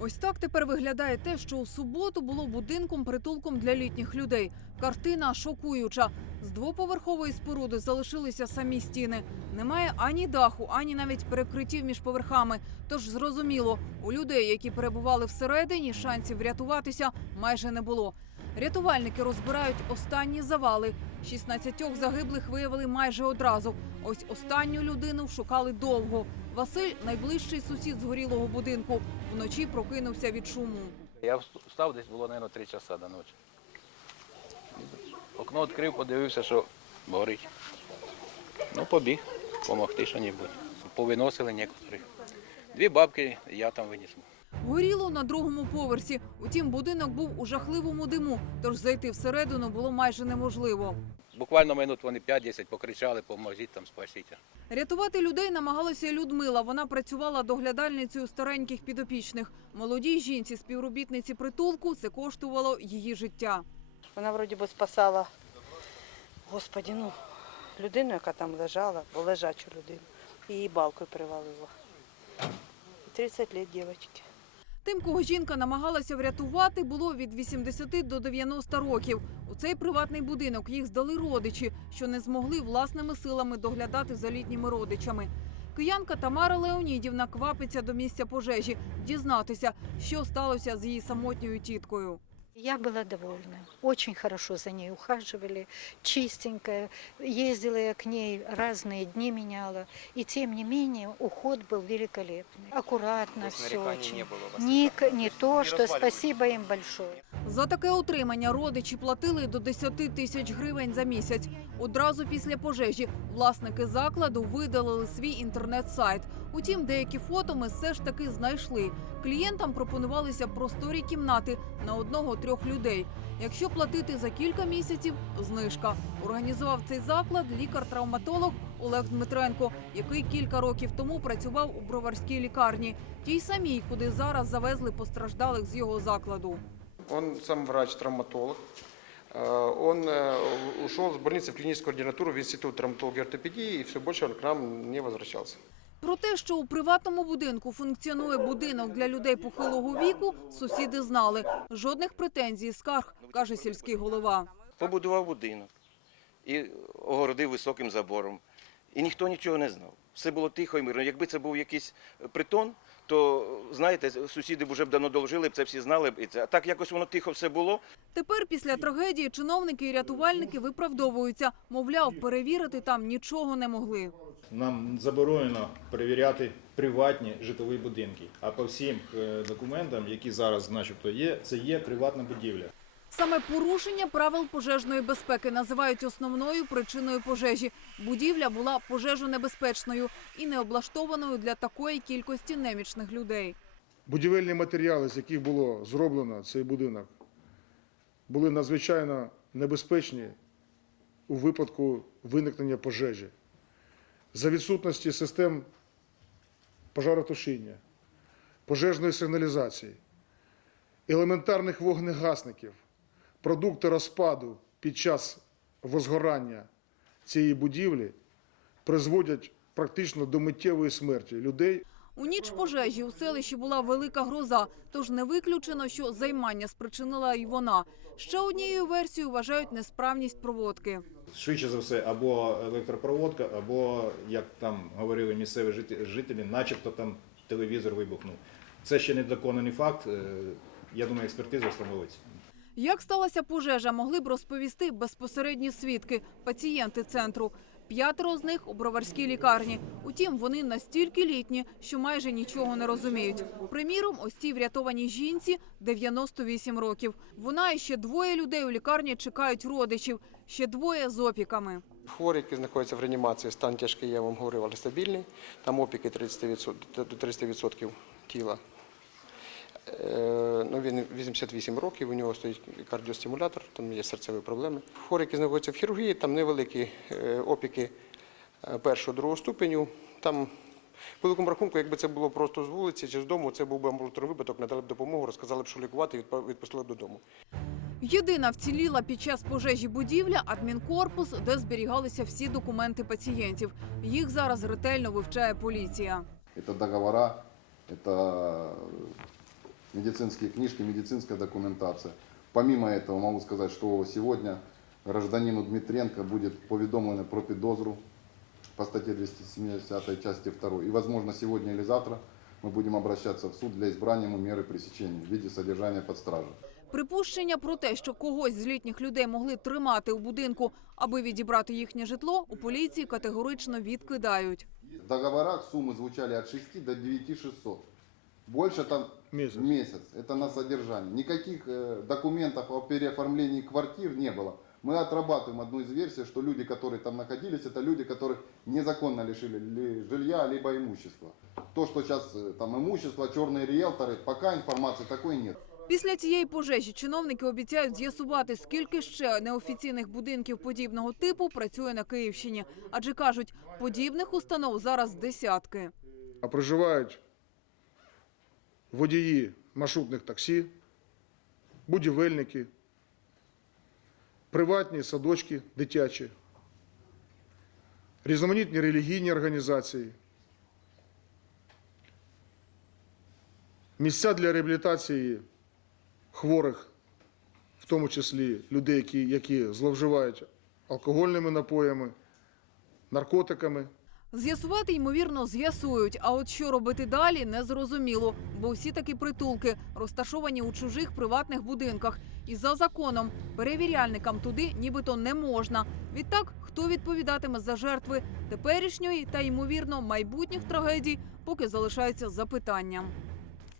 Ось так тепер виглядає те, що у суботу було будинком притулком для літніх людей. Картина шокуюча. З двоповерхової споруди залишилися самі стіни. Немає ані даху, ані навіть перекриттів між поверхами. Тож зрозуміло, у людей, які перебували всередині, шансів врятуватися майже не було. Рятувальники розбирають останні завали. 16 загиблих виявили майже одразу. Ось останню людину шукали довго. Василь, найближчий сусід згорілого будинку, вночі прокинувся від шуму. Я встав десь було, мабуть, 3 часа до ночі. Окно відкрив, подивився, що горить. Ну, побіг, допомогти що-небудь. Повиносили некоторих. Дві бабки, я там виніс. Горіло на другому поверсі. Утім, будинок був у жахливому диму, тож зайти всередину було майже неможливо. Буквально минут вони 5-10 покричали, поможіть там, спасіть. Рятувати людей намагалася Людмила. Вона працювала доглядальницею стареньких підопічних. Молодій жінці, співробітниці притулку, це коштувало її життя. Вона вроді би спасала, господі, ну, людину, яка там лежала, бо лежачу людину. Її балкою привалило. 30 років дівчинки. Тим, кого жінка намагалася врятувати, було від 80 до 90 років. У цей приватний будинок їх здали родичі, що не змогли власними силами доглядати за літніми родичами. Киянка Тамара Леонідівна квапиться до місця пожежі, дізнатися, що сталося з її самотньою тіткою. Я была довольна. Очень хорошо за ней ухаживали, чистенькая. Ездила я к ней, разные дни меняла. И тем не менее уход был великолепный. Аккуратно То есть все нареканий очень. не было у вас Ни, никаких? к- не Не то, что разваливались? спасибо им большое. За таке утримання родичі платили до 10 тисяч гривень за місяць. Одразу після пожежі власники закладу видалили свій інтернет-сайт. Утім, деякі фото ми все ж таки знайшли. Клієнтам пропонувалися просторі кімнати на одного-трьох людей. Якщо платити за кілька місяців, знижка. Організував цей заклад лікар-травматолог Олег Дмитренко, який кілька років тому працював у броварській лікарні, тій самій, куди зараз завезли постраждалих з його закладу Он сам врач-травматолог. Э, Он э, ушел с больницы в клиническую ординатуру в Институт травматологии и ортопедии и все больше он к нам не возвращался. Про те, що у приватному будинку функціонує будинок для людей похилого віку, сусіди знали. Жодних претензій, скарг, каже сільський голова. Побудував будинок і огородив високим забором. І ніхто нічого не знав. Все було тихо і мирно. Якби це був якийсь притон, то знаєте, сусіди б вже б давно доложили б це всі знали б. І це. А так якось воно тихо все було. Тепер після трагедії чиновники і рятувальники виправдовуються. Мовляв, перевірити там нічого не могли. Нам заборонено перевіряти приватні житлові будинки. А по всім е, документам, які зараз, начебто, є, це є приватна будівля. Саме порушення правил пожежної безпеки називають основною причиною пожежі. Будівля була пожежонебезпечною і не облаштованою для такої кількості немічних людей. Будівельні матеріали, з яких було зроблено цей будинок, були надзвичайно небезпечні у випадку виникнення пожежі. За відсутності систем пожаротушіння, пожежної сигналізації, елементарних вогнегасників, продукти розпаду під час возгорання цієї будівлі призводять практично до миттєвої смерті людей У ніч пожежі у селищі була велика гроза, тож не виключено, що займання спричинила і вона. Ще однією версією вважають несправність проводки. Швидше за все, або електропроводка, або, як там говорили місцеві жителі, начебто там телевізор вибухнув. Це ще не доконаний факт. е, Я думаю, експертиза встановиться. Як сталася пожежа, могли б розповісти безпосередні свідки, пацієнти центру. П'ятеро з них у броварській лікарні. Утім, вони настільки літні, що майже нічого не розуміють. Приміром, ось цій врятованій жінці 98 років. Вона і ще двоє людей у лікарні чекають родичів, ще двоє з опіками. Хворий, який знаходиться в реанімації, стан тяжкий, я вам говорив, але стабільний. Там опіки 30%, до 30% тіла. Е, Ну, він 88 років, у нього стоїть кардіостимулятор, там є серцеві проблеми. Хворий, який знаходиться в хірургії, там невеликі е, опіки е, першого другого ступеню. Там, по великому рахунку, якби це було просто з вулиці чи з дому, це був би амбулаторний випадок, надали б допомогу, розказали б, що лікувати і відпустили б додому. Єдина вціліла під час пожежі будівля адмінкорпус, де зберігалися всі документи пацієнтів. Їх зараз ретельно вивчає поліція. Это договора, это медицинские книжки, медицинская документация. Помимо этого могу сказать, что сегодня гражданину Дмитренко будет поведомлено про підозру по статье 270 части 2. И, возможно, сегодня или завтра мы будем обращаться в суд для избрания ему меры пресечения в виде содержания под стражей. Припущення про те, що когось з літніх людей могли тримати у будинку, аби відібрати їхнє житло, у поліції категорично відкидають. В договорах суммы звучали от 6 до 9600. Больше там Месяц. месяц. Это на содержание. Никаких э, документов о переоформлении квартир не было. Мы отрабатываем одну из версий, что люди, которые там находились, это люди, которых незаконно лишили ли жилья, либо имущества. То, что сейчас э, там имущество, черные риэлторы, пока информации такой нет. Після цієї пожежі чиновники обіцяють з'ясувати, скільки ще неофіційних будинків подібного типу працює на Київщині. Адже кажуть, подібних установ зараз десятки. А проживають водії маршрутних таксі, будівельники, приватні садочки дитячі, різноманітні релігійні організації, місця для реабілітації хворих, в тому числі людей, які, які зловживають алкогольними напоями, наркотиками. З'ясувати, ймовірно, з'ясують. А от що робити далі, не зрозуміло. Бо всі такі притулки розташовані у чужих приватних будинках. І за законом перевіряльникам туди нібито не можна. Відтак, хто відповідатиме за жертви теперішньої та ймовірно майбутніх трагедій, поки залишається запитанням.